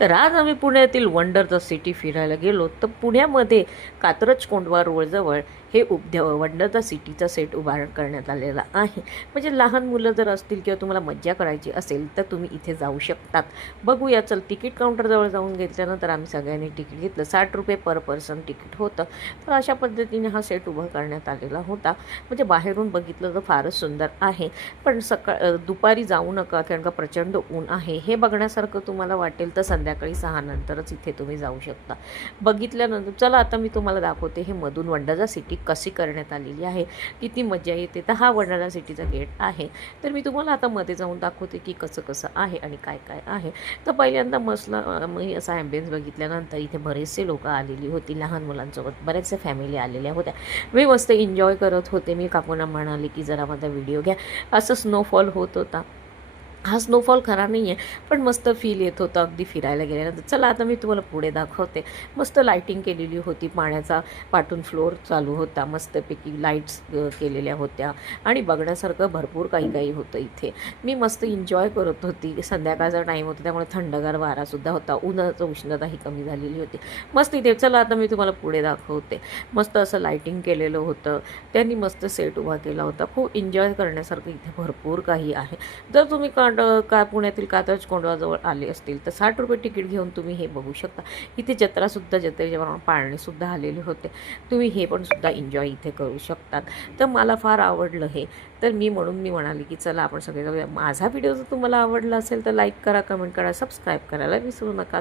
तर आज आम्ही पुण्यातील वंडर द सिटी फिरायला गेलो. तर पुण्यामध्ये कात्रज कोंढवा रोडजवळ हे वंडर द सिटीचा सेट उभारण करण्यात आलेला आहे. म्हणजे लहान मुलं जर असतील किंवा तुम्हाला मज्जा करायची असेल तर तुम्ही इथे जाऊ शकतात. बघूया, चल तिकीट काउंटरजवळ जाऊन घेतल्यानंतर आम्ही सगळ्यांनी तिकीट घेतलं. 60 रुपये पर पर्सन तिकीट होतं. तर अशा पद्धतीने हा सेट उभा करण्यात आलेला होता. म्हणजे बाहेरून बघितलं तर फारच सुंदर आहे. पण दुपारी जाऊ नका, कारण का प्रचंड ऊन आहे. हे बघण्यासारखं तुम्हाला वाटेल तर संध्याकाळी 6 नंतरच इथे तुम्ही जाऊ शकता. बघितल्यानंतर चला आता मी तुम्हाला दाखवते हे मधून वंडरला सिटी कशी करण्यात आलेली आहे, किती मजा येते. तर हा वंडरला सिटीचा गेट आहे. तर मी तुम्हाला आता मध्ये जाऊन दाखवते की कसं कसं आहे आणि काय काय आहे. तर पहिल्यांदा मी असा ॲम्बियन्स बघितल्यानंतर इथे बरेचसे लोक आलेली होती, लहान मुलांसोबत बऱ्याचशा फॅमिली आलेल्या होत्या. मी मस्त एन्जॉय करत होते. मी काकूंना म्हणाले की जरा माझा व्हिडिओ घ्या. असं स्नोफॉल होत होता. हा स्नोफॉल खरा नाही आहे, पण मस्त फील येत होतं अगदी फिरायला गेल्यानंतर. चला आता मी तुम्हाला पुढे दाखवते. मस्त लाईटिंग केलेली होती, पाण्याचा पाटून फ्लोअर चालू होता, मस्तपैकी लाईट्स केलेल्या होत्या आणि बघण्यासारखं भरपूर काही काही होतं इथे. मी मस्त एन्जॉय करत होती. संध्याकाळचा टाईम होता त्यामुळे थंडगार वारासुद्धा होता, उन्हाचं उष्णताही कमी झालेली होती. मस्त इथे चला आता मी तुम्हाला पुढे दाखवते. मस्त असं लाईटिंग केलेलं होतं, त्यांनी मस्त सेट उभा केला होता. खूप एन्जॉय करण्यासारखं इथे भरपूर काही आहे. जर तुम्ही पुण्यातील कात्रज कोंढवाजवळ आले असतील तर 60 रुपये तिकीट घेऊन तुम्ही हे बघू शकता. इथे जत्रेच्या पाळणेसुद्धा आलेले होते. तुम्ही हे पण सुद्धा एन्जॉय इथे करू शकतात. तर मला फार आवडलं हे. तर मी म्हणाले की चला आपण सगळे जाऊया. माझा व्हिडिओ जर तुम्हाला आवडला असेल तर लाईक करा, कमेंट करा, सबस्क्राईब करायला विसरू नका.